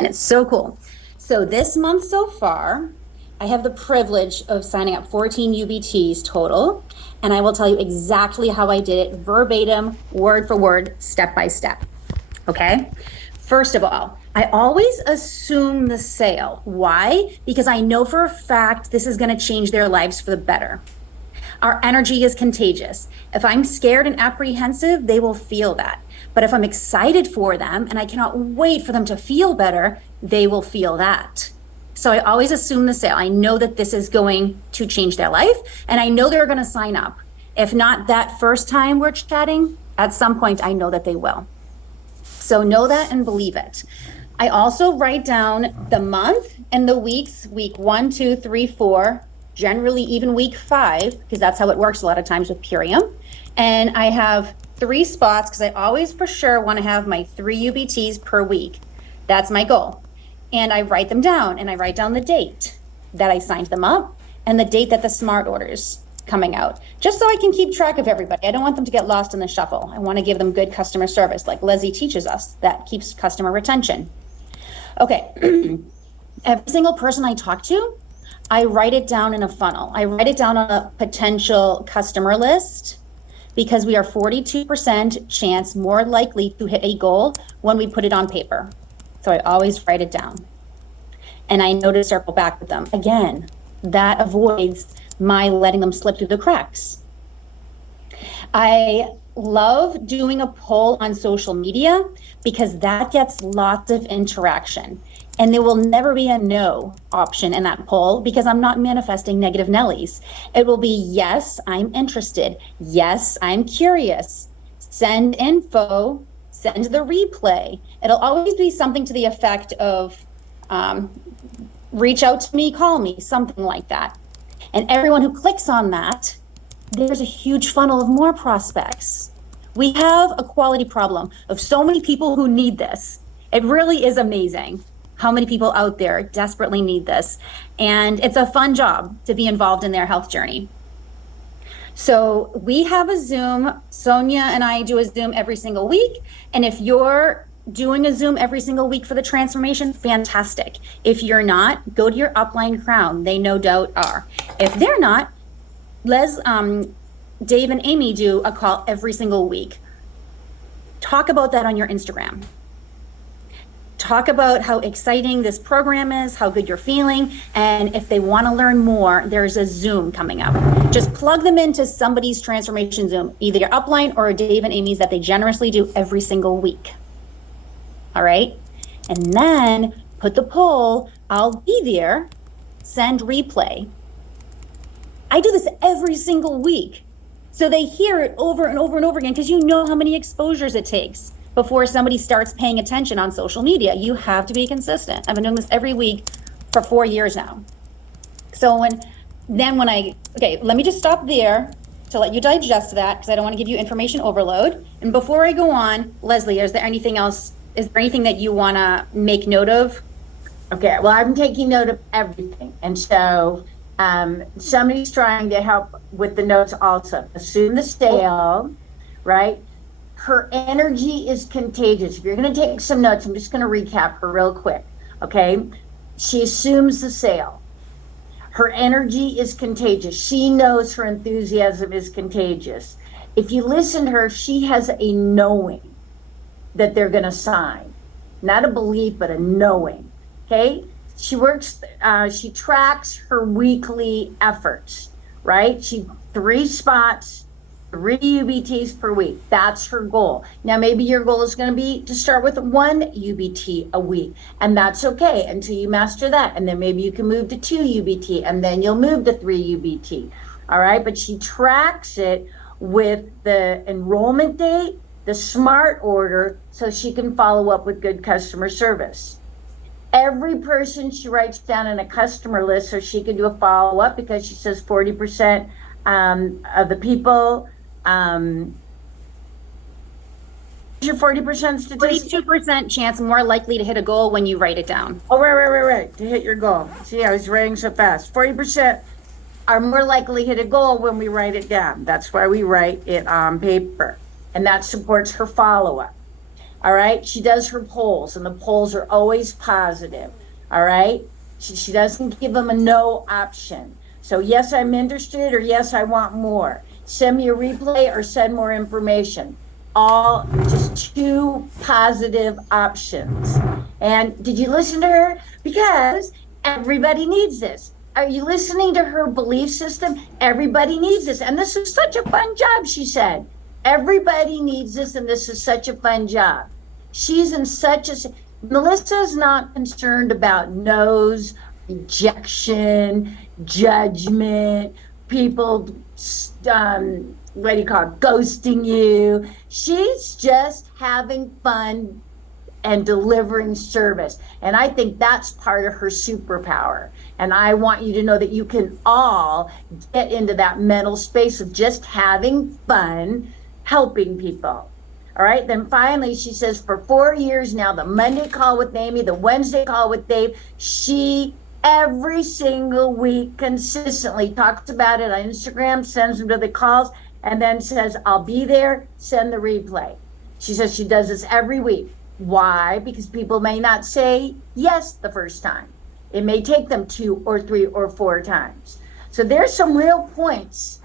And it's so cool. So this month so far, I have the privilege of signing up 14 UBTs total. And I will tell you exactly how I did it verbatim, word for word, step by step. Okay. First of all, I always assume the sale. Why? Because I know for a fact this is going to change their lives for the better. Our energy is contagious. If I'm scared and apprehensive, they will feel that. But if I'm excited for them and I cannot wait for them to feel better, they will feel that. So I always assume the sale. I know that this is going to change their life and I know they're going to sign up. If not that first time we're chatting, at some point I know that they will. So know that and believe it. I also write down the month and the weeks, week 1, 2, 3, 4, generally even week 5, because that's how it works a lot of times with Purium. And I have 3 spots because I always for sure want to have my 3 UBTs per week. That's my goal. And I write them down and I write down the date that I signed them up and the date that the smart order's coming out, just so I can keep track of everybody. I don't want them to get lost in the shuffle. I want to give them good customer service like Leslie teaches us that keeps customer retention. Okay. Every single person I talk to, I write it down in a funnel. I write it down on a potential customer list because we are 42% chance more likely to hit a goal when we put it on paper. So I always write it down. And I know to circle back with them. Again, that avoids my letting them slip through the cracks. I love doing a poll on social media because that gets lots of interaction. And there will never be a no option in that poll because I'm not manifesting negative Nellies. It will be, yes, I'm interested. Yes, I'm curious. Send info, send the replay. It'll always be something to the effect of reach out to me, call me, something like that. And everyone who clicks on that, there's a huge funnel of more prospects. We have a quality problem of so many people who need this. It really is amazing how many people out there desperately need this. And it's a fun job to be involved in their health journey. So we have a Zoom. Sonia and I do a Zoom every single week. And if you're doing a Zoom every single week for the transformation, fantastic. If you're not, go to your upline crown. They no doubt are. If they're not, Dave and Amy do a call every single week. Talk about that on your Instagram. Talk about how exciting this program is, how good you're feeling, and if they want to learn more, there's a Zoom coming up. Just plug them into somebody's transformation Zoom, either your upline or Dave and Amy's that they generously do every single week. All right? And then put the poll, I'll be there, send replay. I do this every single week. So they hear it over and over and over again because you know how many exposures it takes before somebody starts paying attention on social media. You have to be consistent. I've been doing this every week for 4 years now. So let me just stop there to let you digest that because I don't want to give you information overload. And before I go on, Leslie, is there anything else? Is there anything that you want to make note of? Okay, well, I'm taking note of everything. And so somebody's trying to help with the notes also. Assume the sale, right? Her energy is contagious. If you're going to take some notes, I'm just going to recap her real quick. Okay. She assumes the sale. Her energy is contagious. She knows her enthusiasm is contagious. If you listen to her, she has a knowing that they're going to sign, not a belief, but a knowing. Okay. She tracks her weekly efforts, right? 3 spots, 3 UBTs per week. That's her goal. Now, maybe your goal is going to be to start with 1 UBT a week, and that's okay until you master that. And then maybe you can move to 2 UBT, and then you'll move to 3 UBT. All right. But she tracks it with the enrollment date, the smart order, so she can follow up with good customer service. Every person she writes down in a customer list so she can do a follow-up because she says 40% of the people, your 40% statistic? 42% chance more likely to hit a goal when you write it down. Oh, right, to hit your goal. See, I was writing so fast. 40% are more likely to hit a goal when we write it down. That's why we write it on paper. And that supports her follow-up. All right. She does her polls, and the polls are always positive. All right. She doesn't give them a no option. So, yes, I'm interested, or yes, I want more. Send me a replay or send more information. All just two positive options. And did you listen to her? Because everybody needs this. Are you listening to her belief system? Everybody needs this. And this is such a fun job, she said. Everybody needs this, and this is such a fun job. She's in such a, Melissa's not concerned about no's, rejection, judgment, people, what do you call it, ghosting you. She's just having fun and delivering service. And I think that's part of her superpower. And I want you to know that you can all get into that mental space of just having fun, helping people. All right. Then finally, she says, for 4 years now, the Monday call with Amy, the Wednesday call with Dave, she every single week consistently talks about it on Instagram, sends them to the calls, and then says, I'll be there, send the replay. She says she does this every week. Why? Because people may not say yes the first time. It may take them 2 or 3 or 4 times. So there's some real points.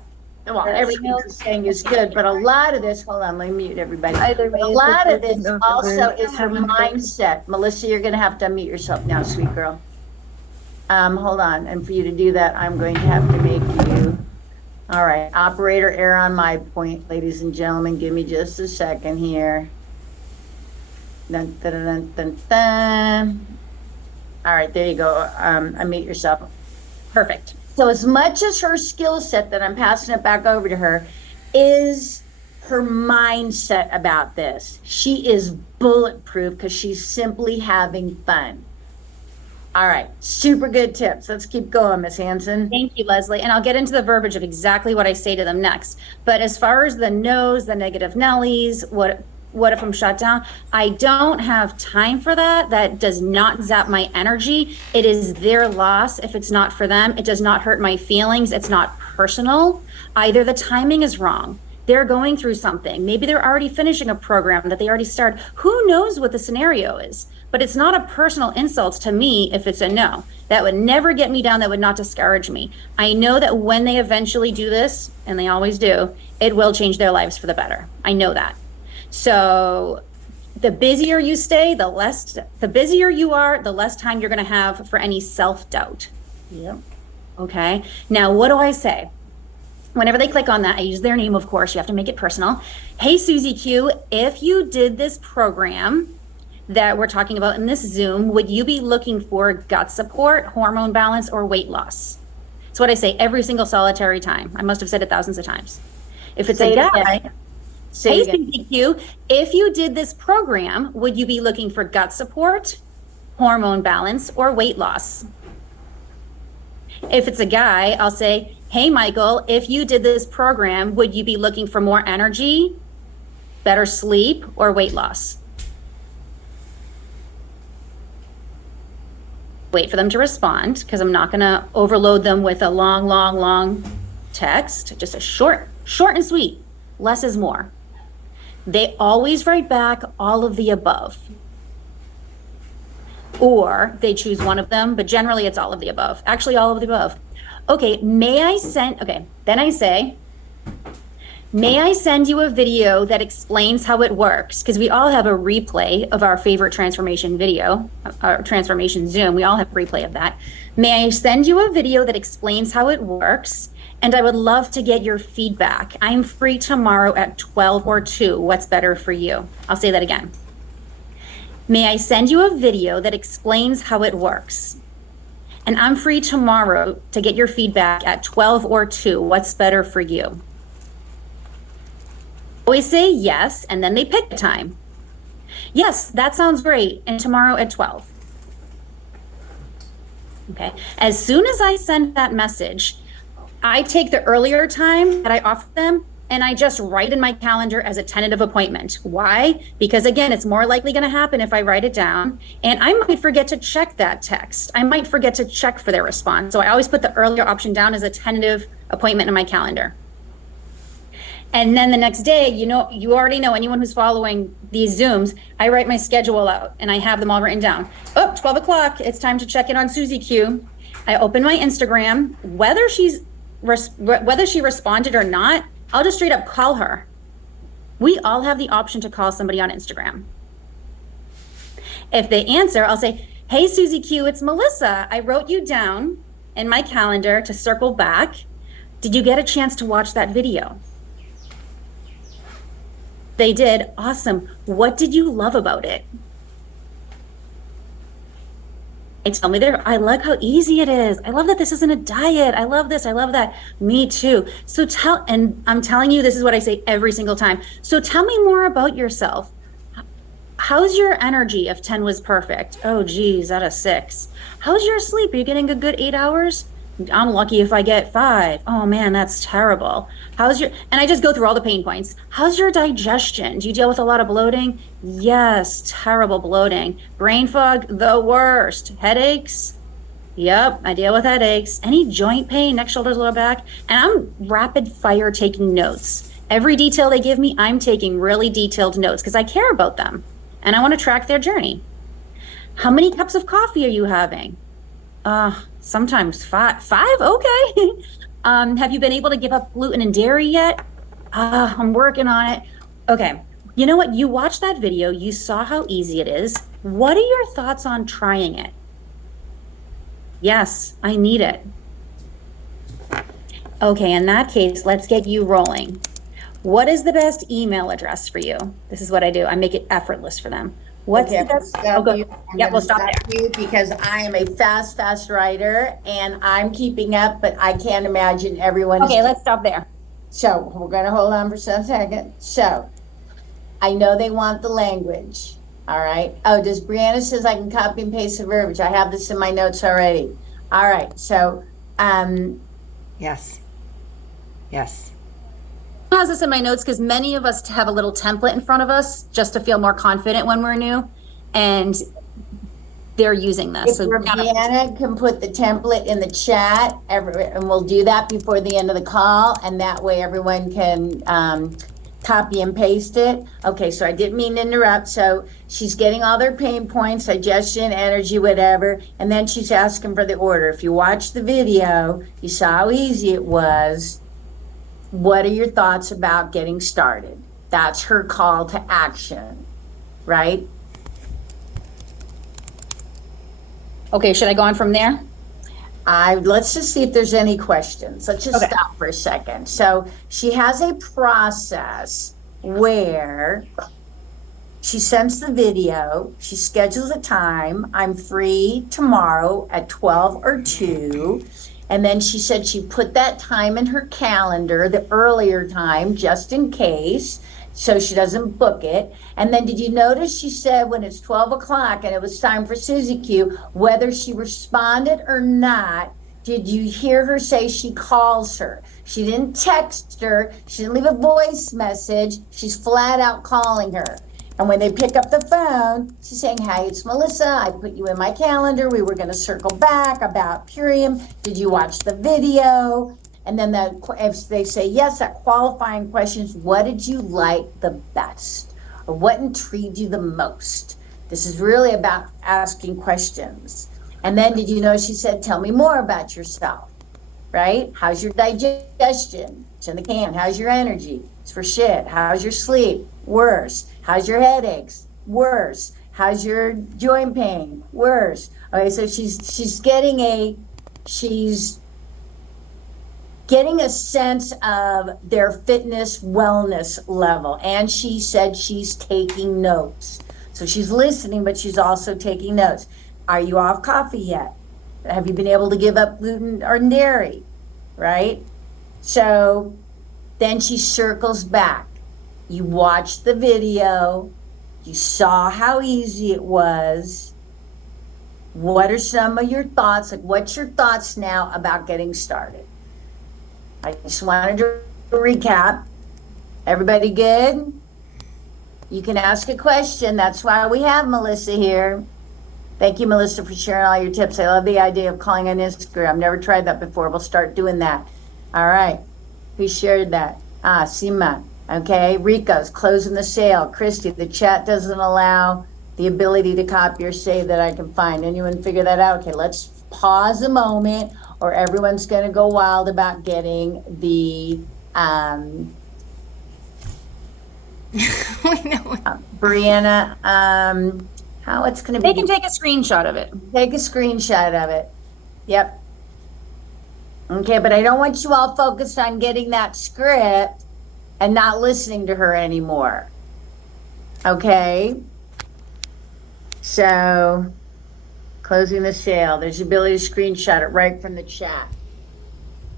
Well, everything you're saying is good, but a lot of this, hold on, let me mute everybody. A lot of this also is her mindset. Melissa, you're going to have to unmute yourself now, sweet girl. Hold on. And for you to do that, I'm going to have to make you. All right. Operator, error on my point, ladies and gentlemen. Give me just a second here. Dun, dun, dun, dun, dun. All right, there you go. Unmute yourself. Perfect. So as much as her skill set that I'm passing it back over to her is her mindset about this. She is bulletproof because she's simply having fun. All right, super good tips. Let's keep going, Miss Hanson. Thank you, Leslie. And I'll get into the verbiage of exactly what I say to them next. But as far as the no's, the negative Nellies, what if I'm shut down? I don't have time for that. That does not zap my energy. It is their loss. If it's not for them, it does not hurt my feelings. It's not personal. Either the timing is wrong. They're going through something. Maybe they're already finishing a program that they already started. Who knows what the scenario is? But it's not a personal insult to me if it's a no. That would never get me down. That would not discourage me. I know that when they eventually do this, and they always do, it will change their lives for the better. I know that. So the busier you stay, the busier you are, the less time you're going to have for any self-doubt. Yep. Okay. Now, what do I say? Whenever they click on that, I use their name, of course. You have to make it personal. Hey, Susie Q, if you did this program that we're talking about in this Zoom, would you be looking for gut support, hormone balance, or weight loss? It's what I say every single solitary time. I must have said it thousands of times. If it's a guy, hey, Susie Q, if you did this program, would you be looking for gut support, hormone balance, or weight loss? If it's a guy, I'll say, hey, Michael, if you did this program, would you be looking for more energy, better sleep, or weight loss? Wait for them to respond because I'm not going to overload them with a long text. Just a short and sweet. Less is more. They always write back all of the above. Or they choose one of them, but generally it's all of the above. Actually, all of the above. Okay, then I say, may I send you a video that explains how it works? Because we all have a replay of our favorite transformation video, our transformation Zoom. We all have a replay of that. May I send you a video that explains how it works? And I would love to get your feedback. I'm free tomorrow at 12 or 2. What's better for you? I'll say that again. May I send you a video that explains how it works? And I'm free tomorrow to get your feedback at 12 or 2. What's better for you? Always say yes, and then they pick a time. Yes, that sounds great. And tomorrow at 12. Okay. As soon as I send that message, I take the earlier time that I offer them and I just write in my calendar as a tentative appointment. Why? Because again, it's more likely going to happen if I write it down, and I might forget to check that text. I might forget to check for their response. So I always put the earlier option down as a tentative appointment in my calendar. And then the next day, you already know, anyone who's following these Zooms, I write my schedule out and I have them all written down. Oh, 12 o'clock, it's time to check in on Susie Q. I open my Instagram, whether she responded or not, I'll just straight up call her. We all have the option to call somebody on Instagram. If they answer, I'll say, hey, Susie Q, it's Melissa. I wrote you down in my calendar to circle back. Did you get a chance to watch that video? They did. Awesome. What did you love about it? They tell me I like how easy it is. I love that this isn't a diet. I love this. I love that. Me too. So and I'm telling you, this is what I say every single time. So tell me more about yourself. How's your energy if 10 was perfect? Oh, geez, out of 6. How's your sleep? Are you getting a good 8 hours? I'm lucky if I get 5. Oh man, that's terrible. And I just go through all the pain points. How's your digestion? Do you deal with a lot of bloating? Yes, terrible bloating. Brain fog, the worst. Headaches? Yep, I deal with headaches. Any joint pain, neck, shoulders, lower back? And I'm rapid fire taking notes. Every detail they give me, I'm taking really detailed notes because I care about them and I want to track their journey. How many cups of coffee are you having? Sometimes 5. 5? Okay. Have you been able to give up gluten and dairy yet? I'm working on it. Okay. You know what? You watched that video. You saw how easy it is. What are your thoughts on trying it? Yes, I need it. Okay. In that case, let's get you rolling. What is the best email address for you? This is what I do. I make it effortless for them. What's the best? Yeah, we'll stop there. Because I am a fast writer and I'm keeping up, but I can't imagine everyone. Okay, let's stop there. So we're going to hold on for a second. So I know they want the language. All right. Oh, does Brianna says I can copy and paste the verbiage? I have this in my notes already. All right. So, yes. Yes. Has this in my notes because many of us have a little template in front of us just to feel more confident when we're new, and they're using this. If Brianna can put the template in the chat, and we'll do that before the end of the call, and that way everyone can copy and paste it. Okay, so I didn't mean to interrupt. So she's getting all their pain points, digestion, energy, whatever, and then she's asking for the order. If you watch the video, you saw how easy it was. What are your thoughts about getting started? That's her call to action, right? Okay, should I go on from there? Let's just see if there's any questions. Let's just stop for a second. So she has a process where she sends the video, she schedules a time. I'm free tomorrow at 12 or 2. And then she said she put that time in her calendar, the earlier time, just in case, so she doesn't book it. And then did you notice she said when it's 12 o'clock and it was time for Susie Q, whether she responded or not, did you hear her say she calls her? She didn't text her. She didn't leave a voice message. She's flat out calling her. And when they pick up the phone, she's saying, "Hi, it's Melissa. I put you in my calendar. We were going to circle back about Purium. Did you watch the video?" And then if they say yes, that qualifying questions, what did you like the best? Or what intrigued you the most? This is really about asking questions. And then did you know she said, "Tell me more about yourself," right? How's your digestion? It's in the can. How's your energy? It's for shit. How's your sleep? Worse. How's your headaches? Worse. How's your joint pain? Worse. Okay, so she's getting a sense of their fitness wellness level. And she said she's taking notes. So she's listening, but she's also taking notes. Are you off coffee yet? Have you been able to give up gluten or dairy? Right? So then she circles back. You watched the video. You saw how easy it was. What are some of your thoughts? Like, what's your thoughts now about getting started? I just wanted to recap. Everybody good? You can ask a question. That's why we have Melissa here. Thank you, Melissa, for sharing all your tips. I love the idea of calling on Instagram. I've never tried that before. We'll start doing that. All right. Who shared that? Sima. Okay, Rico's closing the sale. Christy, the chat doesn't allow the ability to copy or save that I can find. Anyone figure that out? Okay, let's pause a moment, or everyone's going to go wild about getting the Brianna, how it's going to be. They can take a screenshot of it. Take a screenshot of it. Yep. Okay, but I don't want you all focused on getting that script and not listening to her anymore. Okay? So, closing the sale. There's the ability to screenshot it right from the chat.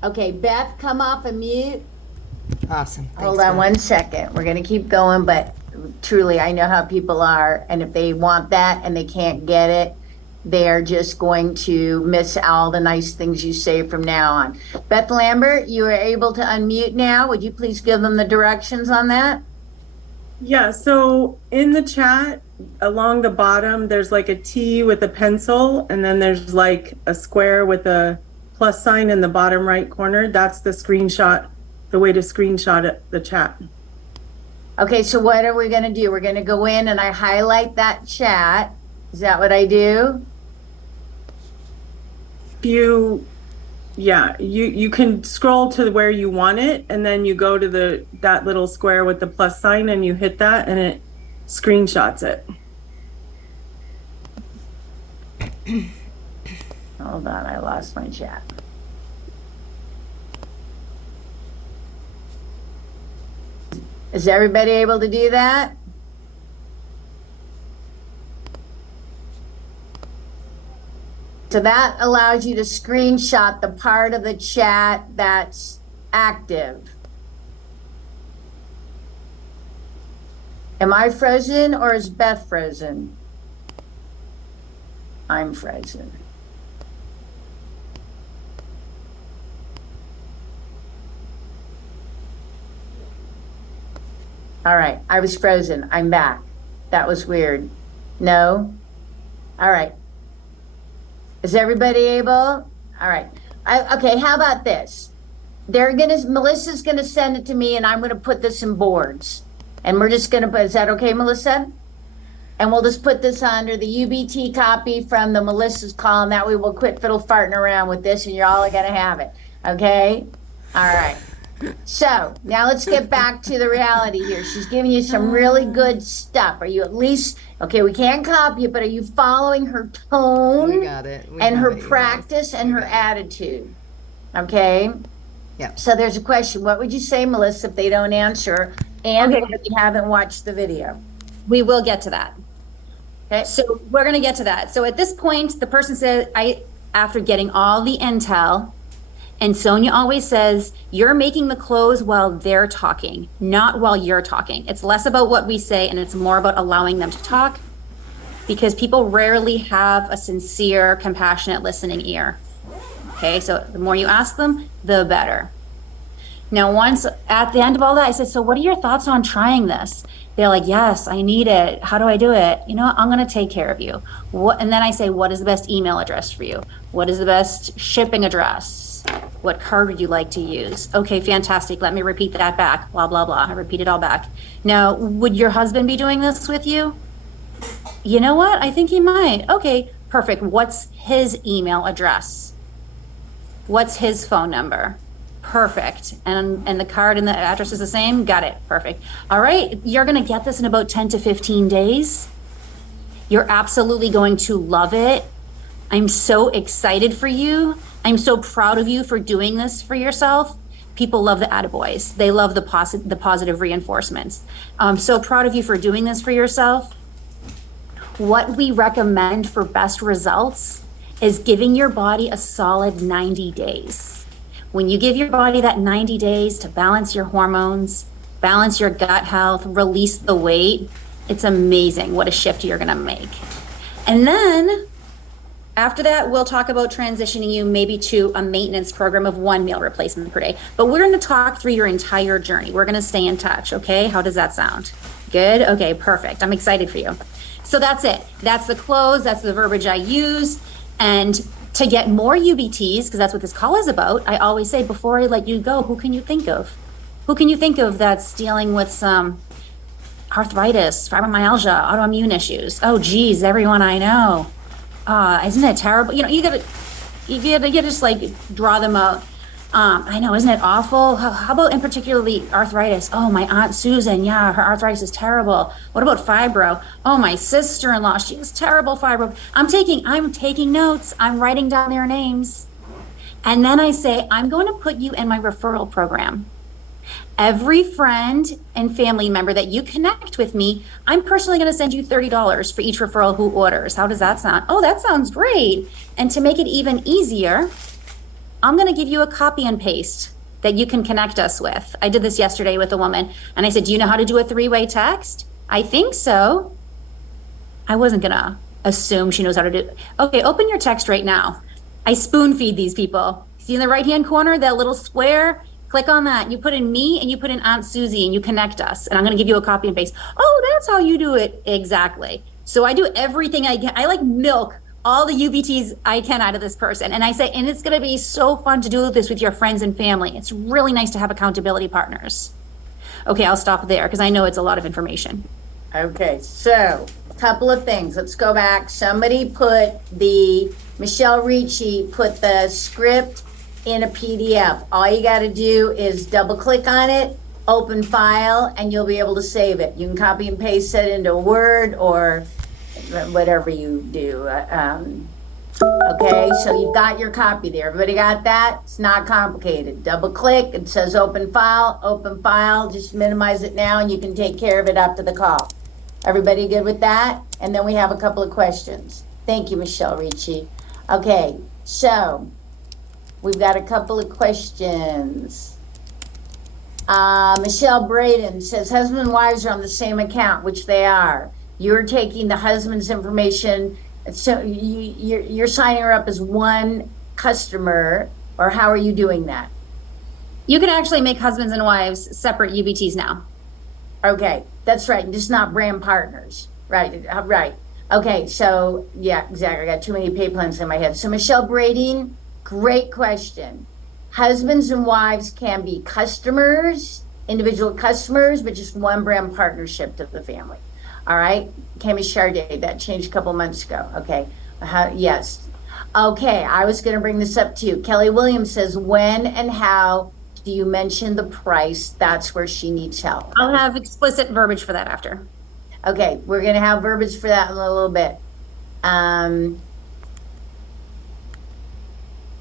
Okay, Beth, come off and mute. Awesome. Thanks, Hold on Beth. 1 second. We're going to keep going, but truly, I know how people are. And if they want that and they can't get it, they're just going to miss all the nice things you say from now on. Beth Lambert, you are able to unmute now. Would you please give them the directions on that? Yeah, so in the chat, along the bottom, there's like a T with a pencil, and then there's like a square with a plus sign in the bottom right corner. That's the screenshot, the way to screenshot it, the chat. Okay, so what are we going to do? We're going to go in and I highlight that chat. Is that what I do? You can scroll to where you want it, and then you go to that little square with the plus sign, and you hit that, and it screenshots it. Hold on, I lost my chat. Is everybody able to do that? So that allows you to screenshot the part of the chat that's active. Am I frozen or is Beth frozen? I'm frozen. All right, I was frozen. I'm back. That was weird. No? All right. Is everybody able? All right. Okay, how about this? Melissa's gonna send it to me and I'm gonna put this in boards. And we're just gonna put, is that okay, Melissa? And we'll just put this under the UBT copy from the Melissa's call, and that way we'll quit fiddle farting around with this and you're all gonna have it. Okay? All right. So now let's get back to the reality here. She's giving you some really good stuff. Are you at least, okay, we can't copy it, but are you following her tone? We got it. And her practice and her attitude? Okay? Yep. So there's a question. What would you say, Melissa, if they don't answer and Okay. if you haven't watched the video? We will get to that. Okay. So we're going to get to that. So at this point, the person said, after getting all the intel, and Sonia always says, you're making the close while they're talking, not while you're talking. It's less about what we say and it's more about allowing them to talk, because people rarely have a sincere, compassionate listening ear. Okay, so the more you ask them, the better. Now, once at the end of all that, I said, so what are your thoughts on trying this? They're like, yes, I need it. How do I do it? You know what? I'm going to take care of you. And then I say, what is the best email address for you? What is the best shipping address? What card would you like to use? Okay, fantastic. Let me repeat that back. Blah, blah, blah. I repeat it all back. Now, would your husband be doing this with you? You know what? I think he might. Okay, perfect. What's his email address? What's his phone number? Perfect. And the card and the address is the same? Got it. Perfect. All right. You're going to get this in about 10 to 15 days. You're absolutely going to love it. I'm so excited for you. I'm so proud of you for doing this for yourself. People love the attaboys. They love the positive reinforcements. I'm so proud of you for doing this for yourself. What we recommend for best results is giving your body a solid 90 days. When you give your body that 90 days to balance your hormones, balance your gut health, release the weight, it's amazing what a shift you're going to make. And then after that, we'll talk about transitioning you maybe to a maintenance program of 1 meal replacement per day. But we're going to talk through your entire journey. We're going to stay in touch. Okay. How does that sound? Good. Okay. Perfect. I'm excited for you. So that's it. That's the close. That's the verbiage I use. And to get more UBTs, because that's what this call is about, I always say, before I let you go, who can you think of? Who can you think of that's dealing with some arthritis, fibromyalgia, autoimmune issues? Oh, geez, everyone I know. Isn't it terrible? You know, you gotta just like draw them out. I know, isn't it awful? How about in particularly arthritis? Oh, my Aunt Susan, yeah, her arthritis is terrible. What about fibro? Oh, my sister-in-law, she has terrible fibro. I'm taking notes. I'm writing down their names. And then I say, I'm going to put you in my referral program. Every friend and family member that you connect with me, I'm personally going to send you $30 for each referral who orders. How does that sound? Oh, that sounds great. And to make it even easier, I'm going to give you a copy and paste that you can connect us with. I did this yesterday with a woman, and I said, do you know how to do a 3-way text? I think so. I wasn't going to assume she knows how to do it. Okay, open your text right now. I spoon feed these people. See in the right-hand corner, that little square? Click on that. You put in me and you put in Aunt Susie and you connect us. And I'm going to give you a copy and paste. Oh, that's how you do it. Exactly. So I do everything I can. I like milk all the UBTs I can out of this person. And I say, and it's going to be so fun to do this with your friends and family. It's really nice to have accountability partners. Okay, I'll stop there because I know it's a lot of information. Okay, so a couple of things. Let's go back. Somebody Michelle Ricci put the script in a PDF. All you got to do is double click on it, open file, and you'll be able to save it. You can copy and paste it into Word or whatever you do. Okay, so you've got your copy there. Everybody got that? It's not complicated. Double click, it says open file, just minimize it now and you can take care of it after the call. Everybody good with that? And then we have a couple of questions. Thank you, Michelle Ricci. Okay, so we've got a couple of questions. Michelle Braden says, husband and wives are on the same account, which they are. You're taking the husband's information, so you're signing her up as one customer, or how are you doing that? You can actually make husbands and wives separate UBTs now. Okay, that's right, just not brand partners. Right, right. Okay, so yeah, exactly. I got too many pay plans in my head. So Michelle Braden, great question. Husbands and wives can be customers, individual customers, but just one brand partnership to the family. All right, Cami Charday, that changed a couple months ago. Okay, yes. Okay, I was going to bring this up too. Kelly Williams says, when and how do you mention the price? That's where she needs help. I'll have explicit verbiage for that after. Okay, we're going to have verbiage for that in a little bit.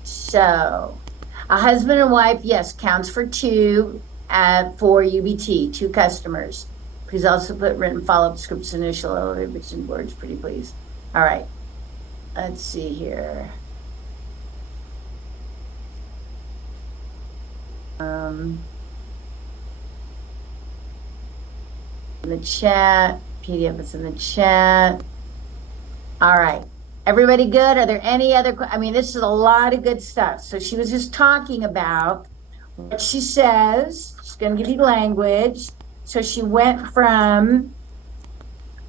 So, a husband and wife, yes, counts for two for UBT, 2 customers. Please also put written follow-up scripts, initial elevator and words, pretty please. All right, let's see here. In the chat, PDF is in the chat. All right, everybody good? Are there any other, I mean, this is a lot of good stuff. So she was just talking about what she says. She's gonna give you language. So she went from,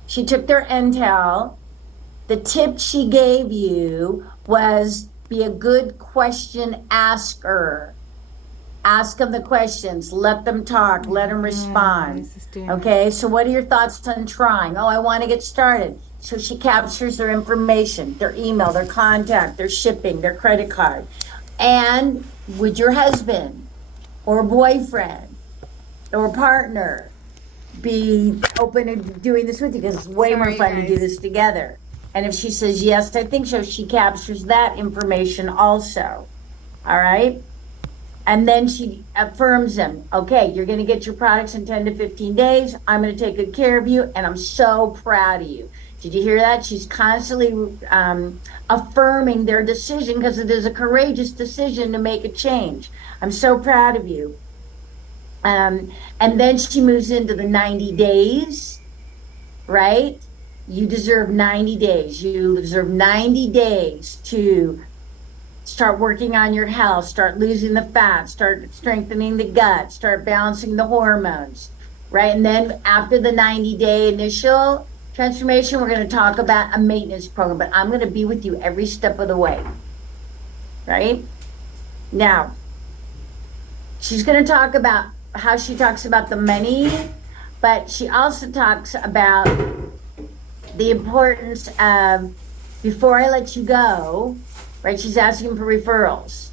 she took their intel. The tip she gave you was be a good question asker. Ask them the questions, let them talk, let them respond. Okay, so what are your thoughts on trying? Oh, I want to get started. So she captures their information, their email, their contact, their shipping, their credit card. And would your husband or boyfriend or partner be open to doing this with you? Because it's way more fun to do this together. And if she says yes, I think so, she captures that information also. All right. And then she affirms them. Okay, you're going to get your products in 10 to 15 days. I'm going to take good care of you. And I'm so proud of you. Did you hear that? She's constantly affirming their decision because it is a courageous decision to make a change. I'm so proud of you. And then she moves into the 90 days, right? You deserve 90 days. You deserve 90 days to start working on your health, start losing the fat, start strengthening the gut, start balancing the hormones, right? And then after the 90-day initial transformation, we're going to talk about a maintenance program, but I'm going to be with you every step of the way, right? Now, she's going to talk about how she talks about the money, but she also talks about the importance of, before I let you go, right? She's asking for referrals.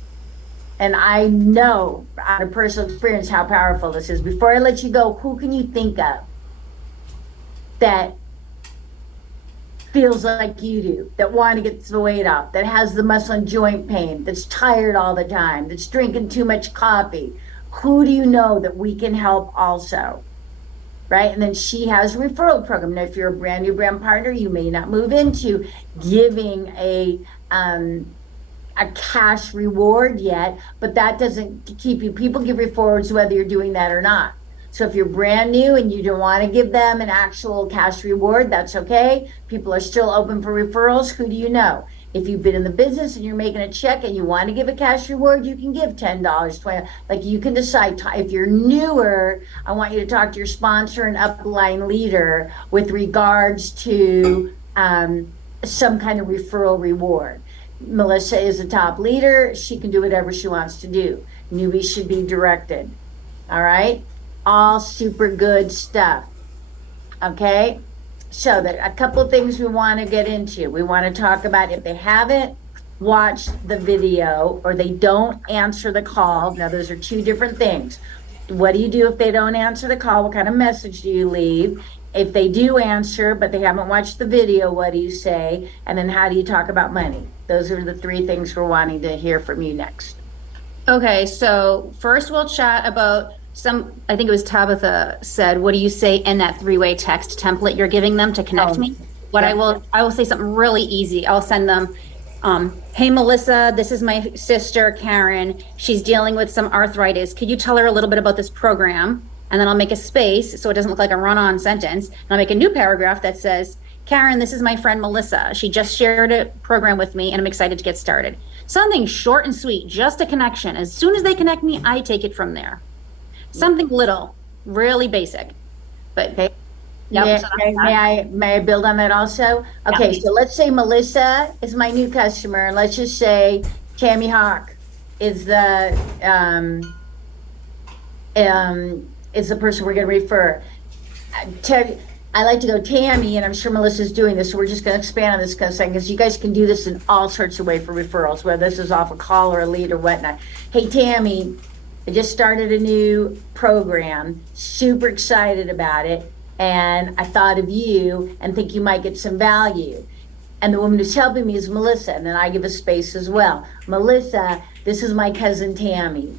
And I know out of personal experience how powerful this is. Before I let you go, who can you think of that feels like you do, that want to get the weight off, that has the muscle and joint pain, that's tired all the time, that's drinking too much coffee? Who do you know that we can help also? Right? And then she has a referral program. Now, if you're a brand new brand partner, you may not move into giving a cash reward yet, but that doesn't keep you. People give rewards whether you're doing that or not. So if you're brand new and you don't want to give them an actual cash reward, that's okay. People are still open for referrals. Who do you know? If you've been in the business and you're making a check and you want to give a cash reward, you can give $10, $20. Like, you can decide. If you're newer, I want you to talk to your sponsor and upline leader with regards to some kind of referral reward. Melissa is a top leader. She can do whatever she wants to do. Newbies should be directed. All right? All super good stuff. Okay? So there are a couple of things we want to get into. We want to talk about, if they haven't watched the video or they don't answer the call. Now, those are two different things. What do you do if they don't answer the call? What kind of message do you leave? If they do answer, but they haven't watched the video, what do you say? And then how do you talk about money? Those are the three things we're wanting to hear from you next. Okay, so first we'll chat about I think it was Tabitha said, what do you say in that three-way text template you're giving them to connect me? Yeah. I will say something really easy. I'll send them, hey, Melissa, this is my sister, Karen. She's dealing with some arthritis. Could you tell her a little bit about this program? And then I'll make a space so it doesn't look like a run-on sentence. And I'll make a new paragraph that says, Karen, this is my friend Melissa. She just shared a program with me and I'm excited to get started. Something short and sweet, just a connection. As soon as they connect me, I take it from there. Something little, really basic. But Okay. yep, so May I build on that also? Okay, Yeah. so let's say Melissa is my new customer, and let's just say Tammy Hawk is the person we're going to refer. I like to go Tammy, and I'm sure Melissa's doing this, so we're just going to expand on this for a second, because you guys can do this in all sorts of ways for referrals, whether this is off a call or a lead or whatnot. Hey, Tammy, I just started a new program, super excited about it, and I thought of you and think you might get some value. And the woman who's helping me is Melissa, and then I give a space as well. Melissa, this is my cousin Tammy.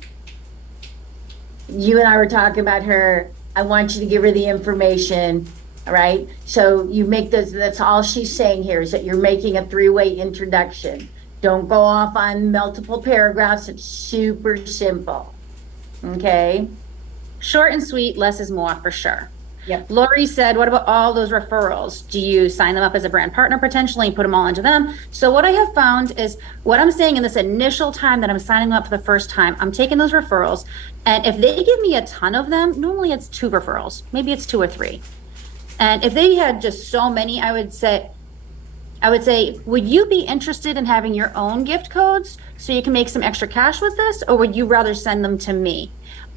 You and I were talking about her. I want you to give her the information, all right? So you make those, that's all she's saying here, is that you're making a three-way introduction. Don't go off on multiple paragraphs. It's super simple. Okay. short and sweet, less is more for sure. Yep. Lori said, what about all those referrals? Do you sign them up as a brand partner potentially and put them all into them? So what I have found is what I'm saying in this initial time that I'm signing them up for the first time, I'm taking those referrals. And if they give me a ton of them, normally it's 2 referrals, maybe it's 2 or 3. And if they had just so many, I would say, would you be interested in having your own gift codes so you can make some extra cash with this? Or would you rather send them to me?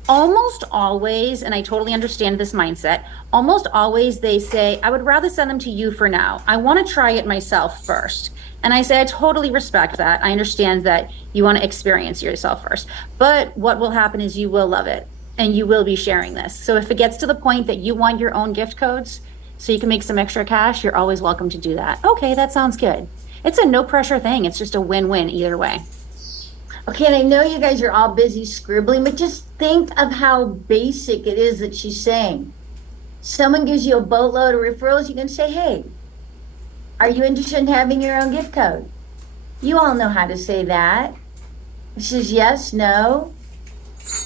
Almost always, and I totally understand this mindset, almost always they say, I would rather send them to you for now. I want to try it myself first. And I say, I totally respect that. I understand that you want to experience yourself first. But what will happen is you will love it and you will be sharing this. So if it gets to the point that you want your own gift codes so you can make some extra cash, you're always welcome to do that. Okay, that sounds good. It's a no pressure thing. It's just a win-win either way. Okay, and I know you guys are all busy scribbling, but just think of how basic it is that she's saying. Someone gives you a boatload of referrals, you can say, hey, are you interested in having your own gift code? You all know how to say that. She says yes, no.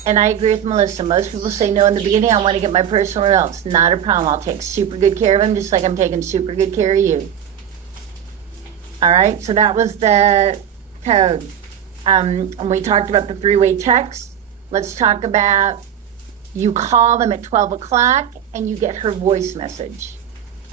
And I agree with Melissa. Most people say no in the beginning. I want to get my personal results. Not a problem. I'll take super good care of them, just like I'm taking super good care of you. All right, so that was the code. And we talked about the 3-way text. Let's talk about you call them at 12 o'clock and you get her voice message.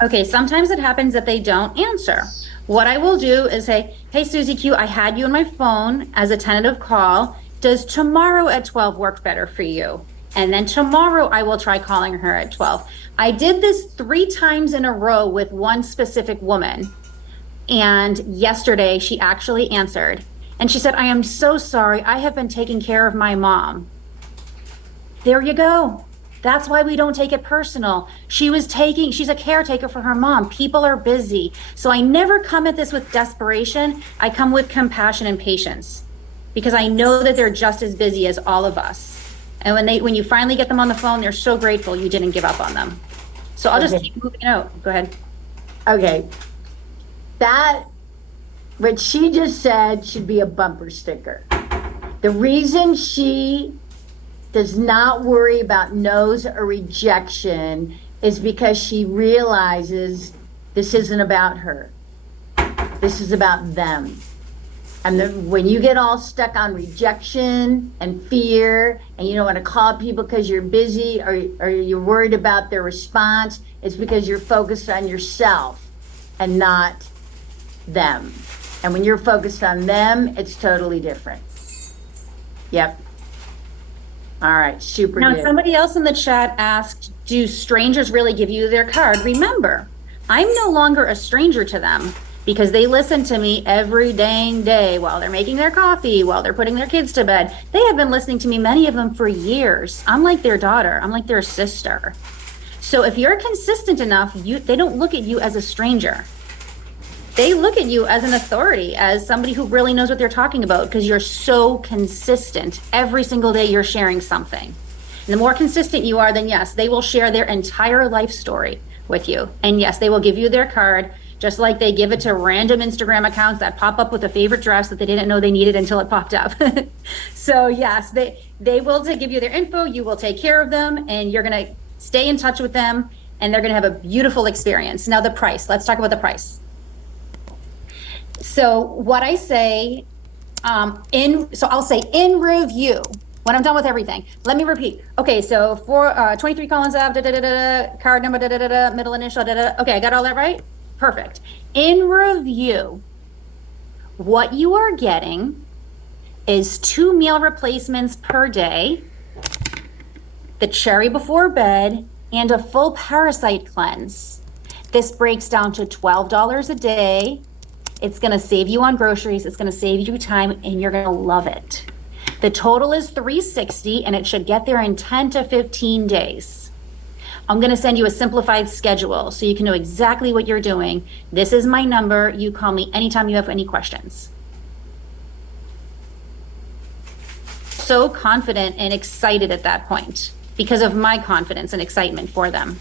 Okay, sometimes it happens that they don't answer. What I will do is say, hey, Susie Q, I had you on my phone as a tentative call. Does tomorrow at 12 work better for you? And then tomorrow I will try calling her at 12. I did this 3 times in a row with one specific woman. And yesterday she actually answered and she said, I am so sorry. I have been taking care of my mom. There you go. That's why we don't take it personal. She's a caretaker for her mom. People are busy. So I never come at this with desperation. I come with compassion and patience because I know that they're just as busy as all of us. And when you finally get them on the phone, they're so grateful you didn't give up on them. So I'll just keep moving out. Go ahead. Okay. That, what she just said should be a bumper sticker. The reason she does not worry about no's or rejection is because she realizes this isn't about her. This is about them. And when you get all stuck on rejection and fear, and you don't want to call people because you're busy or you're worried about their response, it's because you're focused on yourself and not them. And when you're focused on them, it's totally different. Yep. All right, super Now, good. somebody else in the chat asked, do strangers really give you their card? Remember, I'm no longer a stranger to them because they listen to me every dang day while they're making their coffee, while they're putting their kids to bed. They have been listening to me, many of them, for years. I'm like their daughter. I'm like their sister. So if you're consistent enough, they don't look at you as a stranger. They look at you as an authority, as somebody who really knows what they're talking about because you're so consistent. Every single day you're sharing something. And the more consistent you are, then yes, they will share their entire life story with you. And yes, they will give you their card, just like they give it to random Instagram accounts that pop up with a favorite dress that they didn't know they needed until it popped up. So yes, they will give you their info, you will take care of them, and you're gonna stay in touch with them, and they're gonna have a beautiful experience. Now the price, let's talk about the price. So what I say, I'll say in review, when I'm done with everything, let me repeat. Okay, so for 23 Collins Ave, card number, middle initial, okay, I got all that right? Perfect. In review, what you are getting is 2 meal replacements per day, the cherry before bed, and a full parasite cleanse. This breaks down to $12 a day. It's going to save you on groceries. It's going to save you time, and you're going to love it. The total is $360, and it should get there in 10 to 15 days. I'm going to send you a simplified schedule so you can know exactly what you're doing. This is my number. You call me anytime you have any questions. So confident and excited at that point because of my confidence and excitement for them.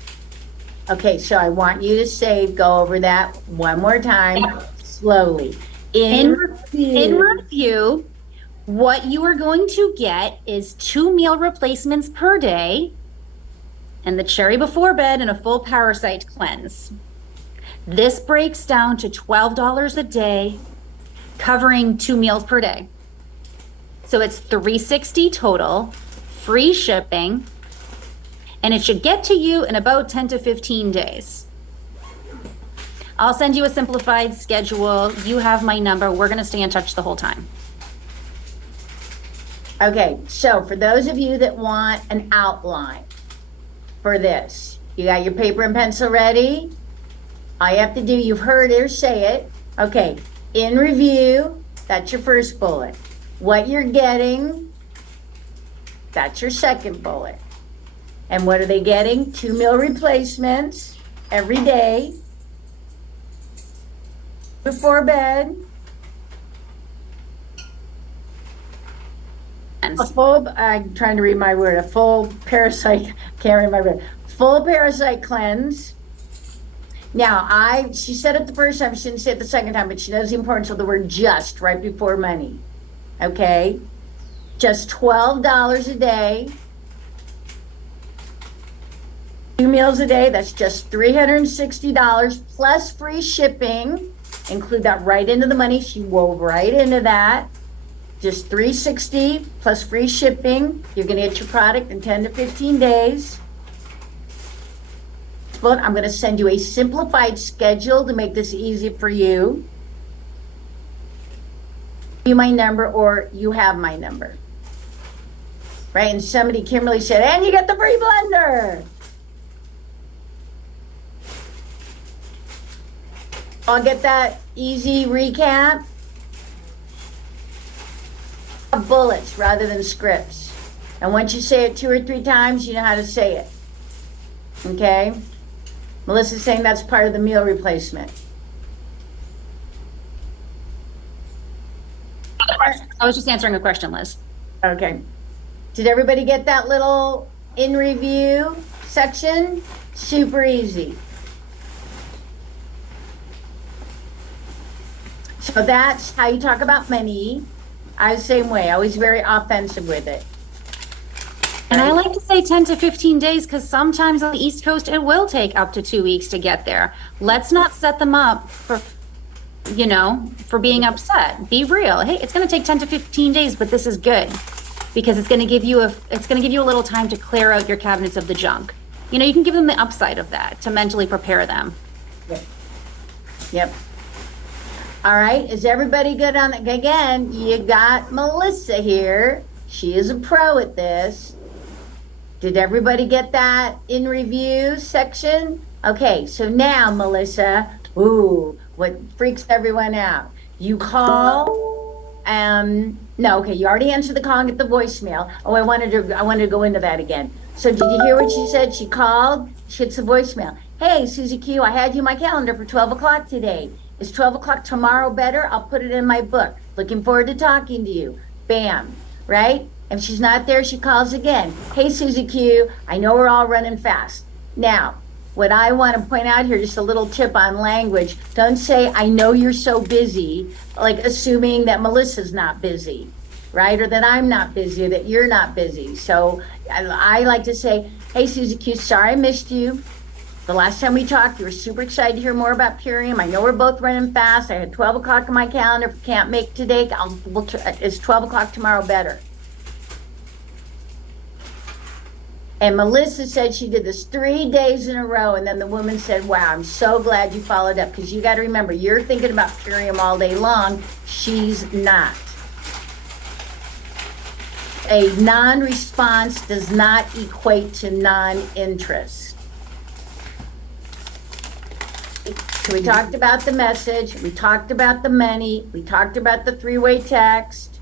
Okay, so I want you to go over that one more time. Slowly. In review, what you are going to get is 2 meal replacements per day and the cherry before bed and a full parasite cleanse. This breaks down to $12 a day, covering 2 meals per day. So it's $360 total, free shipping, and it should get to you in about 10 to 15 days. I'll send you a simplified schedule. You have my number. We're going to stay in touch the whole time. Okay, so for those of you that want an outline for this, you got your paper and pencil ready? All you have to do, you've heard her say it. Okay, in review, that's your first bullet. What you're getting, that's your second bullet. And what are they getting? 2 meal replacements every day. Before bed, I'm trying to read my word, a full parasite, can't read my word, full parasite cleanse. Now, she said it the first time, she didn't say it the second time, but she knows the importance of the word just right before money. Okay? Just $12 a day. 2 meals a day, that's just $360 plus free shipping. Include that right into the money. She wove right into that. Just $360 plus free shipping. You're going to get your product in 10 to 15 days. But I'm going to send you a simplified schedule to make this easy for you. You my number, or you have my number. right? And Kimberly said, and you get the free blender. I'll get that easy recap. Bullets rather than scripts. And once you say it 2 or 3 times, you know how to say it. Okay? Melissa's saying that's part of the meal replacement. I was just answering a question, Liz. Okay. Did everybody get that little in review section? Super easy. So that's how you talk about money. I was the same way. I was very offensive with it. And I like to say 10 to 15 days because sometimes on the East Coast, it will take up to 2 weeks to get there. Let's not set them up for, for being upset. Be real. Hey, it's going to take 10 to 15 days, but this is good because it's going to give you a little time to clear out your cabinets of the junk. You can give them the upside of that to mentally prepare them. Yep. All right, is everybody good on it? Again, you got Melissa here. She is a pro at this. Did everybody get that in review section? Okay, so now, Melissa, what freaks everyone out? You call, no, okay, you already answered the call and get the voicemail. Oh, I wanted to go into that again. So did you hear what she said? She called, she hits the voicemail. Hey, Susie Q, I had you on my calendar for 12 o'clock today. Is 12 o'clock tomorrow better? I'll put it in my book. Looking forward to talking to you. Bam, right? If she's not there, she calls again. Hey, Susie Q, I know we're all running fast. Now, what I want to point out here, just a little tip on language. Don't say, I know you're so busy, like assuming that Melissa's not busy, right? Or that I'm not busy, or that you're not busy. So I like to say, hey, Susie Q, sorry I missed you. The last time we talked, you were super excited to hear more about Purium. I know we're both running fast. I had 12 o'clock on my calendar. If we can't make today, is 12 o'clock tomorrow better? And Melissa said she did this 3 days in a row. And then the woman said, wow, I'm so glad you followed up. Because you got to remember, you're thinking about Purium all day long. She's not. A non-response does not equate to non-interest. So we talked about the message, we talked about the money, we talked about the 3-way text.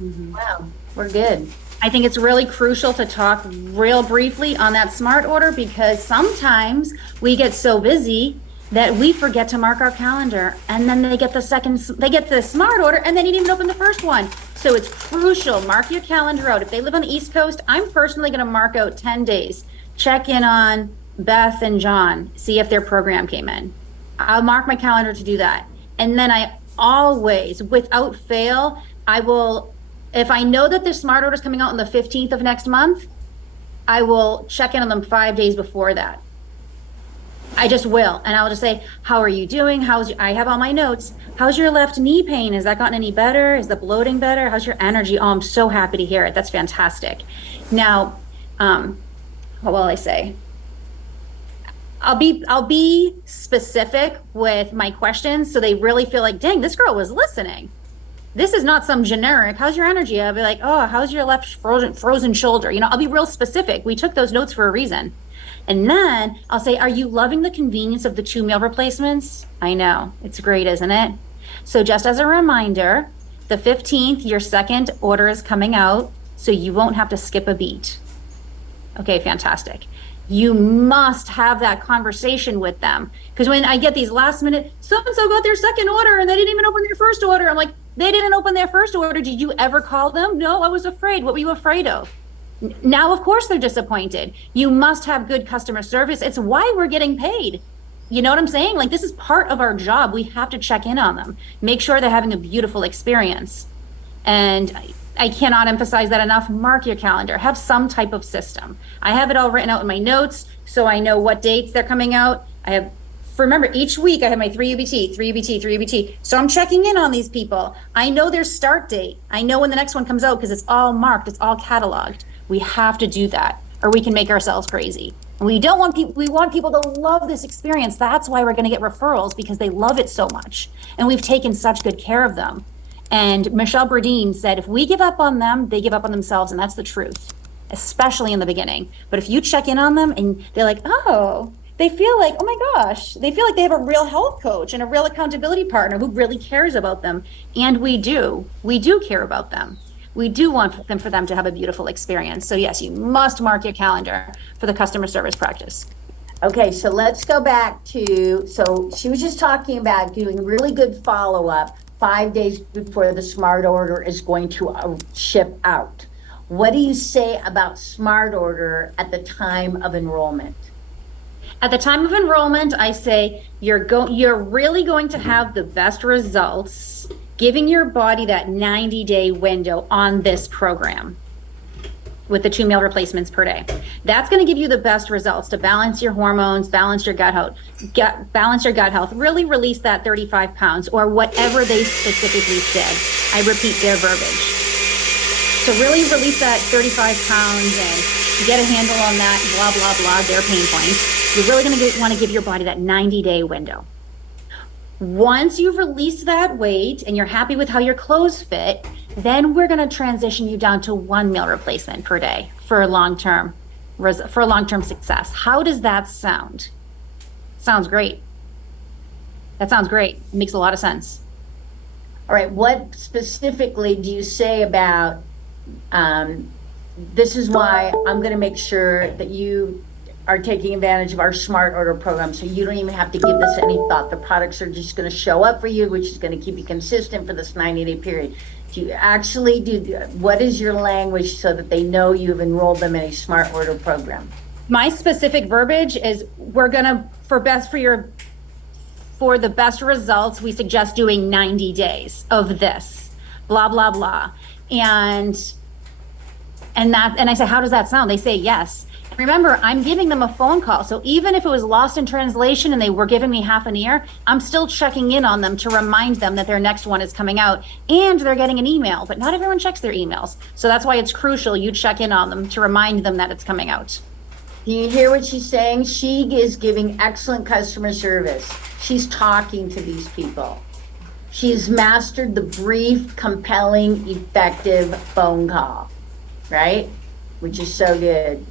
Wow, we're good. I think it's really crucial to talk real briefly on that smart order because sometimes we get so busy that we forget to mark our calendar and then they get the smart order and they didn't even open the first one. So it's crucial, mark your calendar out. If they live on the East Coast, I'm personally gonna mark out 10 days. Check in on Beth and John, see if their program came in. I'll mark my calendar to do that. And then I always, without fail, I will, if I know that the smart order is coming out on the 15th of next month, I will check in on them 5 days before that. I just will. And I'll just say, how are you doing? I have all my notes. How's your left knee pain? Has that gotten any better? Is the bloating better? How's your energy? Oh, I'm so happy to hear it. That's fantastic. Now, what will I say? I'll be specific with my questions so they really feel like, dang, this girl was listening. This is not some generic, how's your energy? I'll be like, oh, how's your left frozen shoulder? I'll be real specific. We took those notes for a reason. And then I'll say, are you loving the convenience of the 2 meal replacements? I know, it's great, isn't it? So just as a reminder, the 15th, your second order is coming out, so you won't have to skip a beat. Okay, fantastic. You must have that conversation with them. Because when I get these last minute, so-and-so got their second order and they didn't even open their first order. I'm like, they didn't open their first order. Did you ever call them? No, I was afraid. What were you afraid of? Now, of course, they're disappointed. You must have good customer service. It's why we're getting paid. You know what I'm saying? Like, this is part of our job. We have to check in on them, make sure they're having a beautiful experience. And I cannot emphasize that enough. Mark your calendar, have some type of system. I have it all written out in my notes, so I know what dates they're coming out. Remember, each week I have my 3 UBT, 3 UBT, 3 UBT. So I'm checking in on these people. I know their start date. I know when the next one comes out because it's all marked, it's all cataloged. We have to do that or we can make ourselves crazy. And we want people to love this experience. That's why we're gonna get referrals because they love it so much. And we've taken such good care of them. And Michelle Burdine said, if we give up on them, they give up on themselves. And that's the truth, especially in the beginning. But if you check in on them and they're like, oh, they feel like, oh my gosh, they feel like they have a real health coach and a real accountability partner who really cares about them. And we do care about them. We do want for them to have a beautiful experience. So yes, you must mark your calendar for the customer service practice. Okay, so let's go back to, so she was just talking about doing really good follow-up 5 days before the smart order is going to ship out. What do you say about smart order at the time of enrollment? At the time of enrollment, I say you're really going to have the best results giving your body that 90-day window on this program with the 2 meal replacements per day. That's going to give you the best results to balance your hormones, balance your gut health, really release that 35 pounds or whatever they specifically said. I repeat their verbiage. So really release that 35 pounds and get a handle on that, blah, blah, blah, their pain points. You're really going to want to give your body that 90-day window. Once you've released that weight and you're happy with how your clothes fit, then we're going to transition you down to 1 meal replacement per day for long-term success. How does that sound? Sounds great. That sounds great. It makes a lot of sense. All right, what specifically do you say about, this is why I'm going to make sure that you are taking advantage of our smart order program, so you don't even have to give this any thought. The products are just going to show up for you, which is going to keep you consistent for this 90-day period. Do you actually what is your language so that they know you've enrolled them in a smart order program? My specific verbiage is we're going to, for the best results, we suggest doing 90 days of this, blah, blah, blah. And I say, how does that sound? They say yes. Remember, I'm giving them a phone call. So even if it was lost in translation and they were giving me half an ear, I'm still checking in on them to remind them that their next one is coming out, and they're getting an email, but not everyone checks their emails. So that's why it's crucial you check in on them to remind them that it's coming out. Do you hear what she's saying? She is giving excellent customer service. She's talking to these people. She's mastered the brief, compelling, effective phone call, right? Which is so good.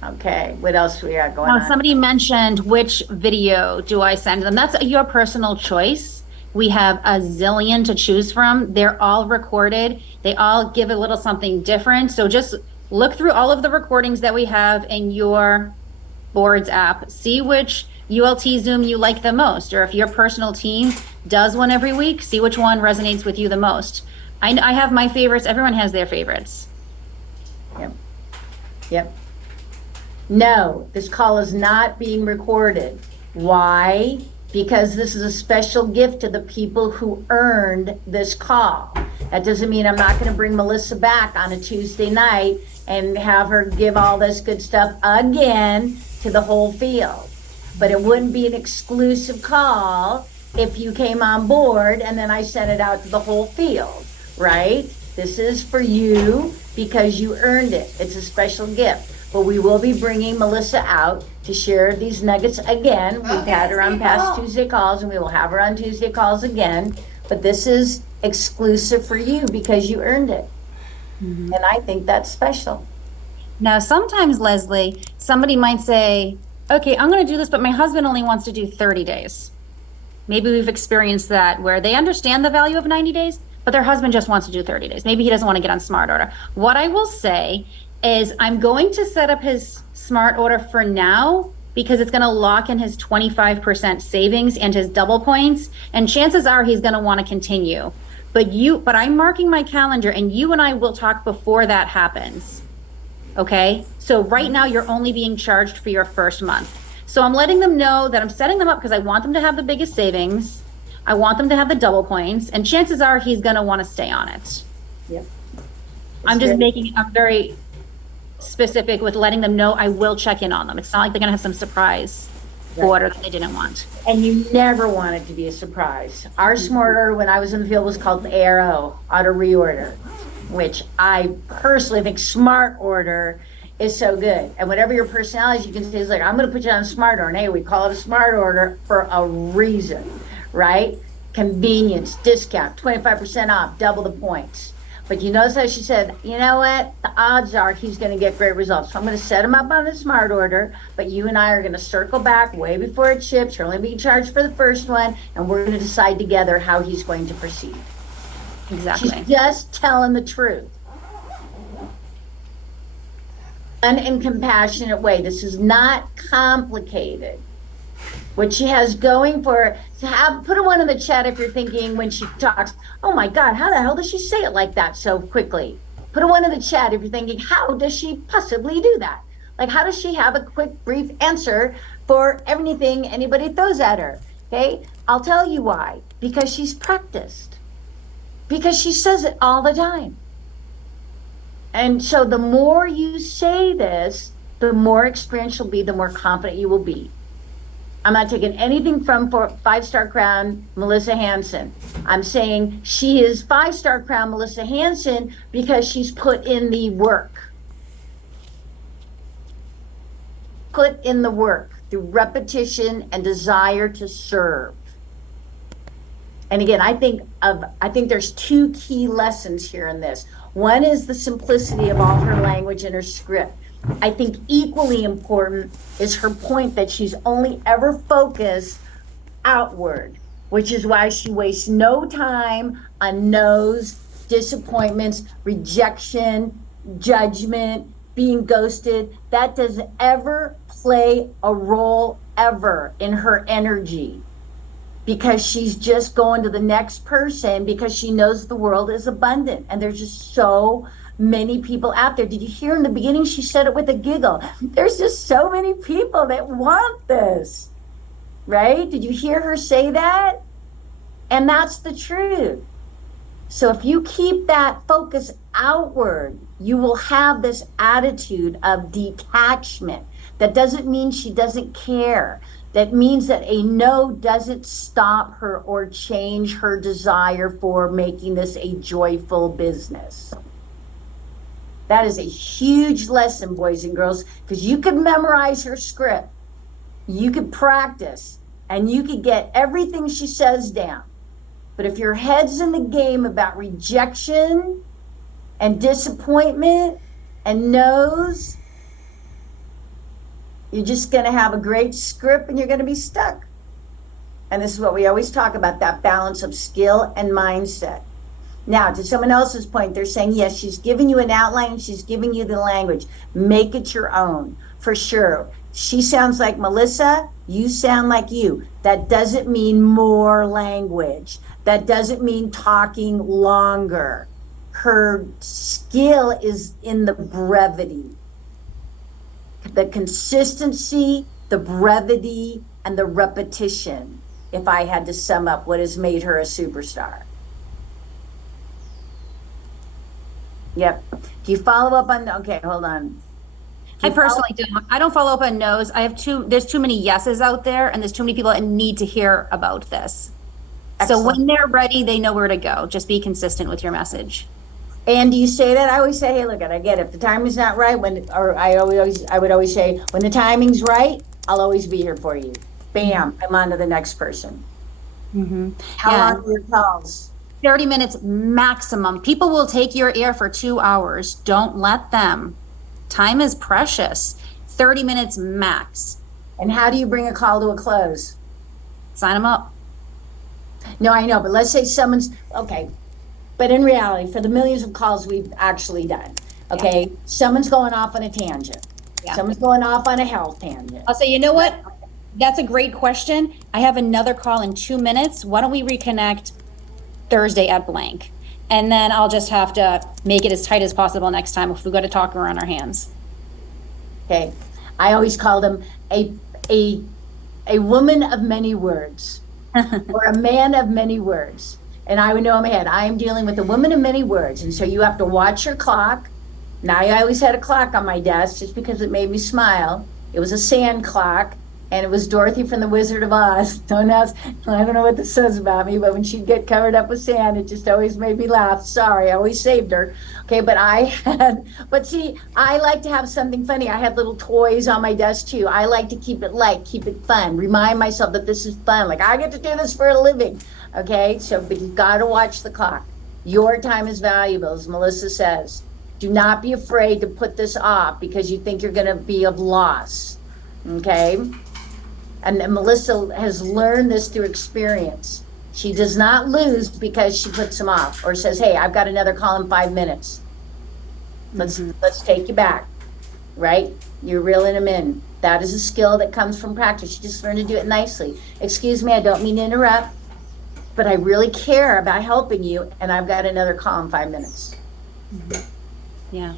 Okay, what else we got going on? Somebody mentioned which video do I send them. That's your personal choice. We have a zillion to choose from. They're all recorded. They all give a little something different. So just look through all of the recordings that we have in your boards app. See which ULT Zoom you like the most, or if your personal team does one every week, see which one resonates with you the most. I have my favorites. Everyone has their favorites. Yep. No, this call is not being recorded. Why? Because this is a special gift to the people who earned this call. That doesn't mean I'm not going to bring Melissa back on a Tuesday night and have her give all this good stuff again to the whole field. But it wouldn't be an exclusive call if you came on board and then I sent it out to the whole field, right? This is for you because you earned it. It's a special gift. But we will be bringing Melissa out to share these nuggets again. We've had her on past Tuesday calls, and we will have her on Tuesday calls again. But this is exclusive for you because you earned it. Mm-hmm. And I think that's special. Now, sometimes, Leslie, somebody might say, okay, I'm going to do this, but my husband only wants to do 30 days. Maybe we've experienced that where they understand the value of 90 days, but their husband just wants to do 30 days. Maybe he doesn't want to get on smart order. What I will say is I'm going to set up his smart order for now because it's going to lock in his 25% savings and his double points. And chances are he's going to want to continue. But I'm marking my calendar and you and I will talk before that happens. Okay? So right now you're only being charged for your first month. So I'm letting them know that I'm setting them up because I want them to have the biggest savings. I want them to have the double points, and chances are he's going to want to stay on it. Yep. I'm very specific with letting them know I will check in on them. It's not like they're going to have some surprise order that they didn't want. And you never want it to be a surprise. Our smart order when I was in the field was called ARO, auto reorder, which I personally think smart order is so good. And whatever your personality is, you can say, it's like, I'm going to put you on smart order. And hey, we call it a smart order for a reason, right? convenience, discount, 25% off, double the points. But you notice how she said, you know what? The odds are he's going to get great results. So I'm going to set him up on the smart order, but you and I are going to circle back way before it ships. You're only being charged for the first one, and we're going to decide together how he's going to proceed. Exactly. She's just telling the truth. And compassionate way. This is not complicated. What she has going for her, put a one in the chat if you're thinking when she talks, oh my God, how the hell does she say it like that so quickly? Put a one in the chat if you're thinking, how does she possibly do that? Like, how does she have a quick, brief answer for anything anybody throws at her? Okay, I'll tell you why. Because she's practiced. Because she says it all the time. And so the more you say this, the more experience you'll be, the more confident you will be. I'm not taking anything from 5-star crown Melissa Hansen. I'm saying she is 5-star crown Melissa Hansen because she's put in the work. Put in the work through repetition and desire to serve. And again, I think there's two key lessons here in this. One is the simplicity of all her language and her script. I think equally important is her point that she's only ever focused outward, which is why she wastes no time on no's, disappointments, rejection, judgment, being ghosted. That doesn't ever play a role ever in her energy, because she's just going to the next person because she knows the world is abundant and there's just so many people out there. Did you hear in the beginning she said it with a giggle? There's just so many people that want this, right? Did you hear her say that? And that's the truth. So if you keep that focus outward, you will have this attitude of detachment. That doesn't mean she doesn't care. That means that a no doesn't stop her or change her desire for making this a joyful business. That is a huge lesson, boys and girls, because you could memorize her script, you could practice, and you could get everything she says down. But if your head's in the game about rejection and disappointment and no's, you're just going to have a great script and you're going to be stuck. And this is what we always talk about, that balance of skill and mindset. Now, to someone else's point, they're saying, yes, she's giving you an outline, she's giving you the language. Make it your own, for sure. She sounds like Melissa, you sound like you. That doesn't mean more language. That doesn't mean talking longer. Her skill is in the brevity. The consistency, the brevity, and the repetition, if I had to sum up what has made her a superstar. Yep. Do you follow up on, okay, hold on. I personally don't. I don't follow up on no's. There's too many yeses out there, and there's too many people that need to hear about this. Excellent. So when they're ready, they know where to go. Just be consistent with your message. And do you say that? I always say, hey, look, I get it. If the timing's not right, I would always say, when the timing's right, I'll always be here for you. Bam, I'm on to the next person. Mm-hmm. How long are your calls? 30 minutes maximum. People will take your ear for 2 hours. Don't let them. Time is precious. 30 minutes max. And how do you bring a call to a close? Sign them up. No, I know, but let's say someone's, okay. But in reality, for the millions of calls we've actually done, okay, someone's going off on a tangent. Yeah. Someone's going off on a health tangent. I'll say, you know what? That's a great question. I have another call in 2 minutes. Why don't we reconnect Thursday at blank? And then I'll just have to make it as tight as possible next time if we've got to talk around our hands. Okay. I always call them a woman of many words or a man of many words. And I would know in my head, I am dealing with a woman of many words. And so you have to watch your clock. Now, I always had a clock on my desk just because it made me smile. It was a sand clock, and it was Dorothy from the Wizard of Oz. Don't ask, I don't know what this says about me, but when she'd get covered up with sand, it just always made me laugh. Sorry, I always saved her. Okay, but see, I like to have something funny. I had little toys on my desk too. I like to keep it light, keep it fun, remind myself that this is fun. Like, I get to do this for a living. Okay, so but you got to watch the clock. Your time is valuable, as Melissa says. Do not be afraid to put this off because you think you're going to be of loss. Okay, and Melissa has learned this through experience. She does not lose because she puts them off or says, "Hey, I've got another call in 5 minutes. Let's take you back." Right? You're reeling them in. That is a skill that comes from practice. You just learn to do it nicely. Excuse me, I don't mean to interrupt, but I really care about helping you, and I've got another call in 5 minutes. Yeah.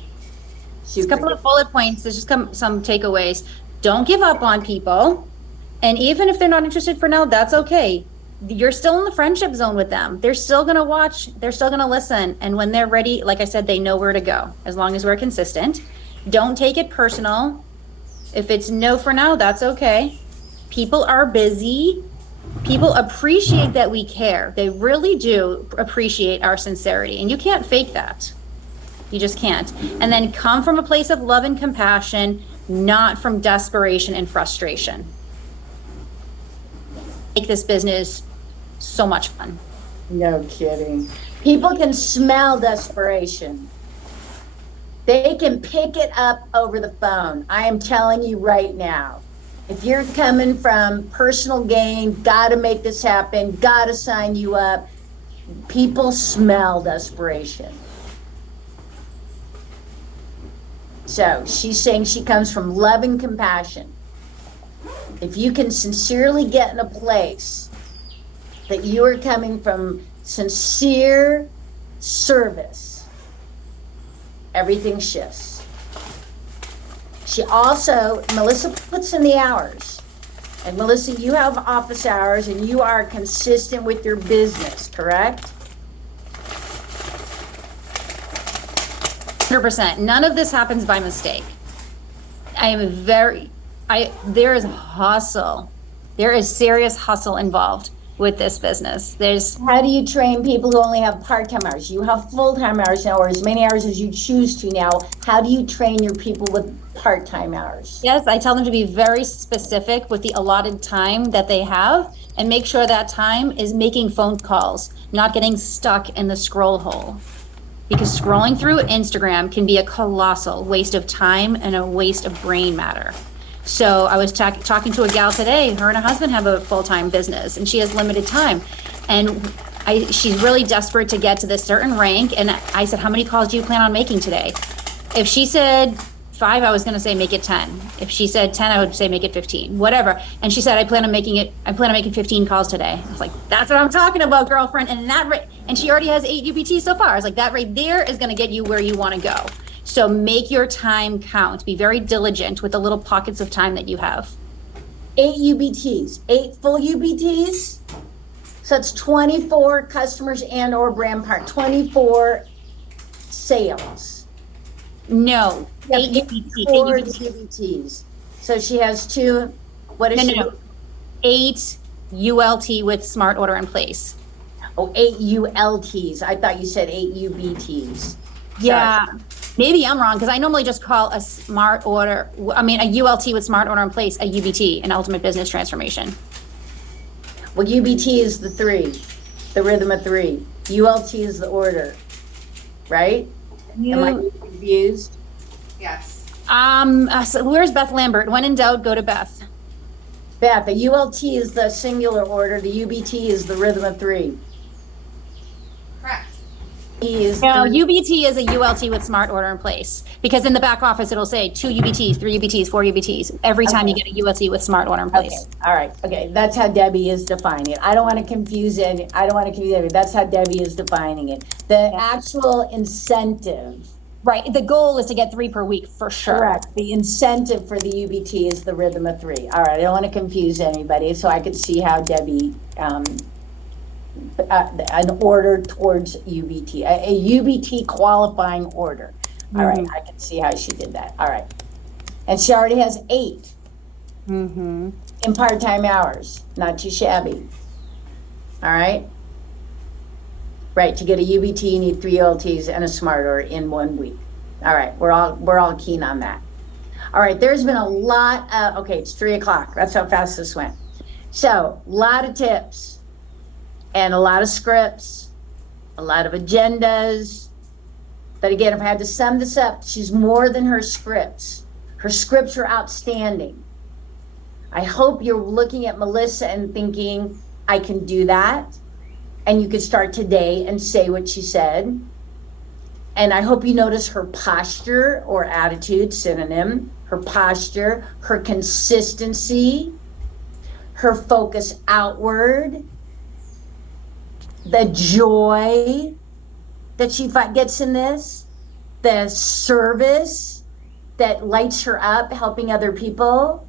Just a Super couple good. of bullet points. There's just some takeaways. Don't give up on people. And even if they're not interested for now, that's okay. You're still in the friendship zone with them. They're still going to watch. They're still going to listen. And when they're ready, like I said, they know where to go as long as we're consistent. Don't take it personal. If it's no for now, that's okay. People are busy. People appreciate that we care. They really do appreciate our sincerity. And you can't fake that. You just can't. And then come from a place of love and compassion, not from desperation and frustration. Make this business so much fun. No kidding. People can smell desperation. They can pick it up over the phone. I am telling you right now. If you're coming from personal gain, gotta make this happen, gotta sign you up, people smell desperation. So she's saying she comes from love and compassion. If you can sincerely get in a place that you are coming from sincere service, everything shifts. She also, Melissa puts in the hours. And Melissa, you have office hours and you are consistent with your business, correct? 100%. None of this happens by mistake. There is hustle. There is serious hustle involved with this business. How do you train people who only have part-time hours? You have full-time hours now, or as many hours as you choose to now. How do you train your people with part-time hours? Yes, I tell them to be very specific with the allotted time that they have and make sure that time is making phone calls, not getting stuck in the scroll hole. Because scrolling through Instagram can be a colossal waste of time and a waste of brain matter. So I was talking to a gal today. Her and her husband have a full-time business, and she has limited time. And she's really desperate to get to this certain rank. And I said, "How many calls do you plan on making today?" If she said 5, I was going to say make it 10. If she said 10, I would say make it 15. Whatever. And she said, I plan on making 15 calls today. I was like, "That's what I'm talking about, girlfriend." And she already has 8 UBTs so far. I was like, that right there is going to get you where you want to go. So make your time count. Be very diligent with the little pockets of time that you have. 8 UBTs, 8 full UBTs. So it's 24 customers and or brand part, 24 sales. No, Yeah, 8 UBTs. 4 UBTs. So she has 2, what is she? No. 8 ULT with smart order in place. Oh, 8 ULTs. I thought you said 8 UBTs. Yeah, maybe I'm wrong because I normally just call a ULT with smart order in place, a UBT, an ultimate business transformation. Well, UBT is the 3, the rhythm of 3. ULT is the order, right? Am I confused? Yes. So where's Beth Lambert? When in doubt, go to Beth. Beth, the ULT is the singular order. The UBT is the rhythm of 3. Correct. E is No, 3. UBT is a ULT with smart order in place because in the back office it'll say 2 UBTs, 3 UBTs, 4 UBTs every time you get a ULT with smart order in Okay, place. all right, okay, that's how Debbie is defining it. I don't want to confuse any, that's how Debbie is defining it. The actual incentive, Right. The goal is to get 3 per week for sure. correct, the incentive for the UBT is the rhythm of 3. All right, I don't want to confuse anybody, so I could see how Debbie, an order towards UBT, a UBT qualifying order. All right, I can see how she did that, all right. And she already has 8 Mm-hmm. in part-time hours, not too shabby. All right? Right, to get a UBT, you need 3 LTs and a smart order in 1 week. All right, we're all keen on that. All right, there's been a lot of, okay, it's 3 o'clock. That's how fast this went. So, a lot of tips. and a lot of scripts, a lot of agendas. But again, if I had to sum this up, she's more than her scripts. Her scripts are outstanding. I hope you're looking at Melissa and thinking, I can do that. And you could start today and say what she said. And I hope you notice her posture or attitude, synonym, her posture, her consistency, her focus outward, the joy that she gets in this, the service that lights her up, helping other people.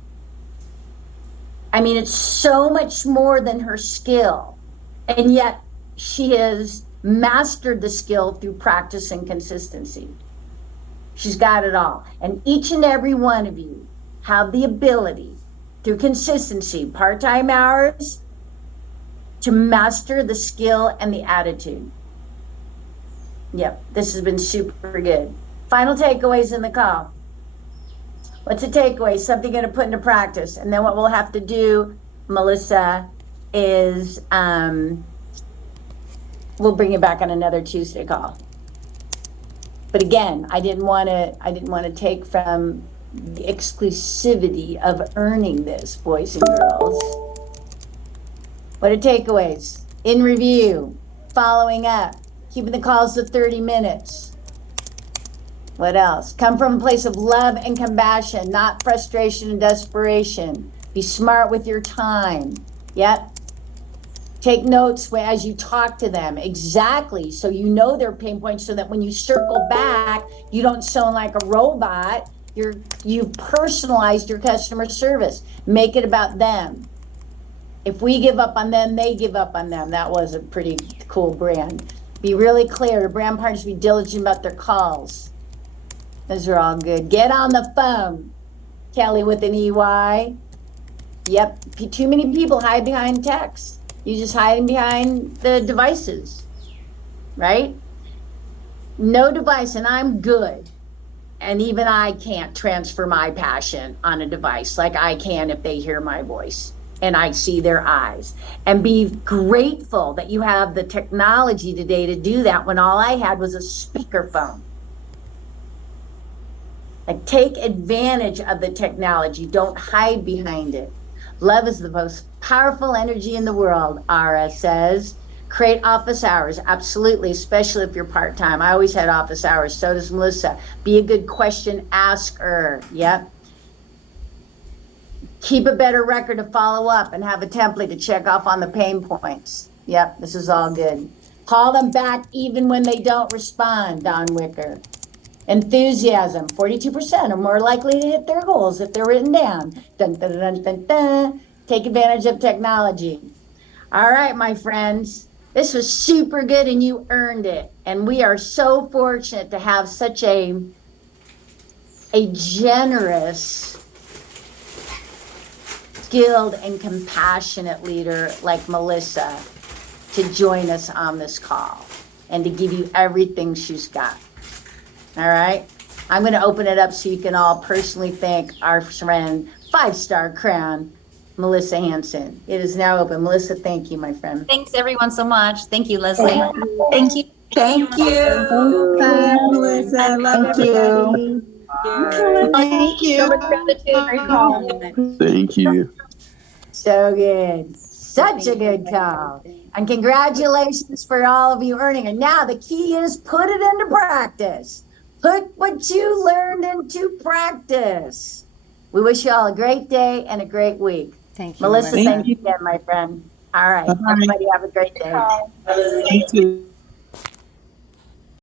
I mean, it's so much more than her skill. And yet she has mastered the skill through practice and consistency. She's got it all. And each and every one of you have the ability through consistency, part-time hours, to master the skill and the attitude. Yep, this has been super good. Final takeaways in the call. What's a takeaway? Something you're going to put into practice. And then what we'll have to do, Melissa, is we'll bring you back on another Tuesday call. But again, I didn't want to take from the exclusivity of earning this, boys and girls. What are takeaways? In review, following up, keeping the calls to 30 minutes. What else? Come from a place of love and compassion, not frustration and desperation. Be smart with your time. Yep. Take notes as you talk to them. Exactly. So you know their pain points so that when you circle back, you don't sound like a robot. You've personalized your customer service. Make it about them. If we give up on them, they give up on them. That was a pretty cool brand. Be really clear. Brand partners be diligent about their calls. Those are all good. Get on the phone. Kelly with an EY. Yep. Too many people hide behind text. You just hiding behind the devices, right? No device, and I'm good. And even I can't transfer my passion on a device like I can if they hear my voice and I see their eyes. And be grateful that you have the technology today to do that when all I had was a speakerphone. Like, take advantage of the technology. Don't hide behind it. Love is the most powerful energy in the world, Ara says. Create office hours, absolutely, especially if you're part-time. I always had office hours, so does Melissa. Be a good question asker, yep. Keep a better record to follow up and have a template to check off on the pain points. Yep, this is all good. Call them back even when they don't respond, Don Wicker. Enthusiasm, 42% are more likely to hit their goals if they're written down. Dun, dun, dun, dun, dun. Take advantage of technology. All right, my friends, this was super good and you earned it. And we are so fortunate to have such a generous, skilled, and compassionate leader like Melissa to join us on this call and to give you everything she's got. All right, I'm going to open it up so you can all personally thank our friend, 5-star crown, Melissa Hansen. It is now open. Melissa, thank you, my friend. Thanks everyone so much. Thank you, Leslie. Thank you. Thank you. Bye, Melissa. I love everybody. Thank you. So much gratitude for your call. Thank you. So good. Such a good call. And congratulations for all of you earning it. Now the key is put it into practice. Put what you learned into practice. We wish you all a great day and a great week. Thank you, Melissa, Melissa. thank you again, my friend. All right. Everybody have a great day. You too.